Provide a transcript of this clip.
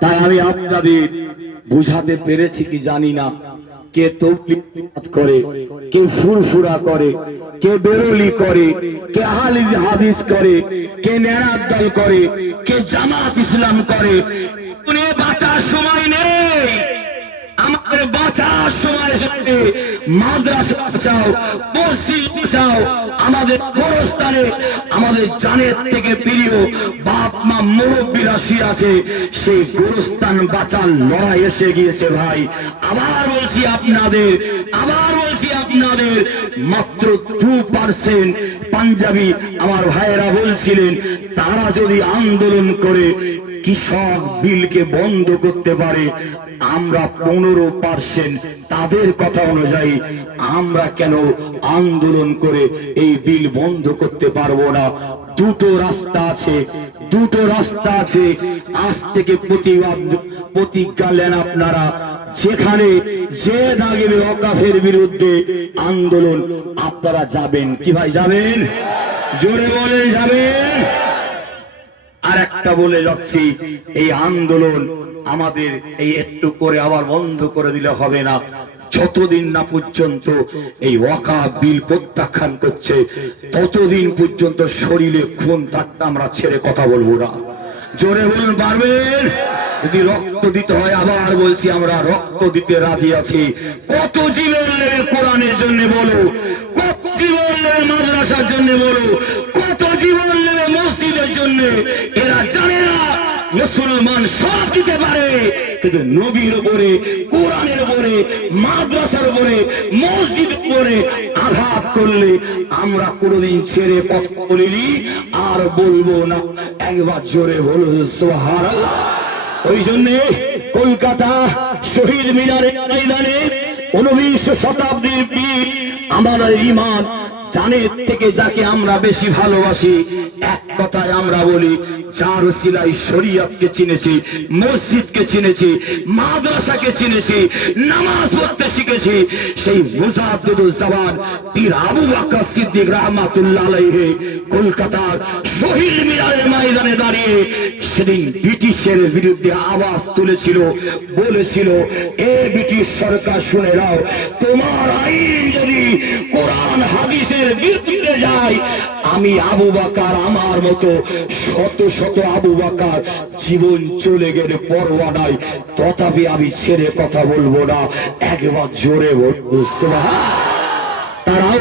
তাই আমি আপনাদের বুঝাতে পেরেছি কি জানি না। কে তবলিগ করে, কে ফুরফুরা করে, কে বেরোলি করে, কে আহলি হাদিস করে, কে দল করে, কে জামাত ইসলাম করে। বাঁচার সময় নেই। আমার বাঁচার সময় সাথে মাদ্রাসা বাঁচাও মসজিদ বাঁচাও আমাদের বড়স্থানে আমাদের জানের থেকে প্রিয় বাপ, মা মুরব্বীরা শুয়ে আছে, সেই গোরস্থান বাঁচার লড়াই এসে গিয়েছে ভাই। আবার বলছি আপনাদের আবার বলছি আপনাদের, মাত্র টু পার্সেন্ট পাঞ্জাবি আমার ভাইয়েরা বলছিলেন, তারা যদি আন্দোলন করে কৃষক বিলকে বন্ধ করতে পারে, আমরা পনেরো পার্সেন্ট তাদের কথা অনুযায়ী আমরা কেন আন্দোলন করে এই বিল বন্ধ করতে পারব না? দুটো রাস্তা আছে দুটো রাস্তা আছে। আজ থেকে প্রতিজ্ঞা নেন আপনারা। যেখানে যে দাগেবে অকাফের বিরুদ্ধে আন্দোলন, আপনারা যাবেন। কি ভাই, যাবেন? জোরে বলে যাবেন। আর একটা বলে যাচ্ছি, এই আন্দোলন আমাদের এই একটু করে আবার বন্ধ করে দিলে হবে না। যতদিন না পর্যন্ত এই ওয়াকা বিল প্রত্যাখ্যান করছে, ততদিন পর্যন্ত শরীরে খুন থাকতে আমরা ছেড়ে কথা বলব না। জোরে বলুন, পারবেন? যদি রক্ত দিতে হয়, আবার বলছি আমরা রক্ত দিতে রাজি আছি। কত জীবন নেবে কোরআনের জন্য বলো? কত জীবন নেবে মাদ্রাসার জন্য বলো? কত জীবন নেবে মসজিদের জন্য? এরা জানে মুসলমান সব দিতে পারে। কিন্তু নবীর উপরে, কোরআনের উপরে, মাদ্রাসার উপরে মসজিদের উপরে আঘাত করলে আমরা কোনোদিন ছেড়ে পথ বলিনি আর বলব না, একবার জোরে বলো সুবহানাল্লাহ। ওই জন্যে কলকাতা শহীদ মিনারের ময়দানে ঊনবিংশ শতাব্দীর বীর আমাদের ইমান জানের থেকে যাকে আমরা বেশি ভালোবাসি, এক কথায় আমরা বলি, যার সিলাই শরিয়তকে চিনেছি, মসজিদকে চিনেছি, মাদ্রাসাকে চিনেছি, নামাজ পড়তে শিখেছি, সেই পীর আবু সিদ্দিক রাহমাতুল্লাহ কলকাতার শহীদ মিনারের ময়দানে দাঁড়িয়ে সেদিন ব্রিটিশের বিরুদ্ধে আওয়াজ তুলেছিল, বলেছিল, এ ব্রিটিশ সরকার, শুনে নাও, তোমার আইন যদি কোরআন হাদিসের বিরুদ্ধে যাই, আমি আবু বাকার আমার মতো শত শত আবু বাকার জীবন চলে গেলে পরোয়া নাই। তথাপি আমি ছেড়ে কথা বলব না, একবার জোরে বলব তারা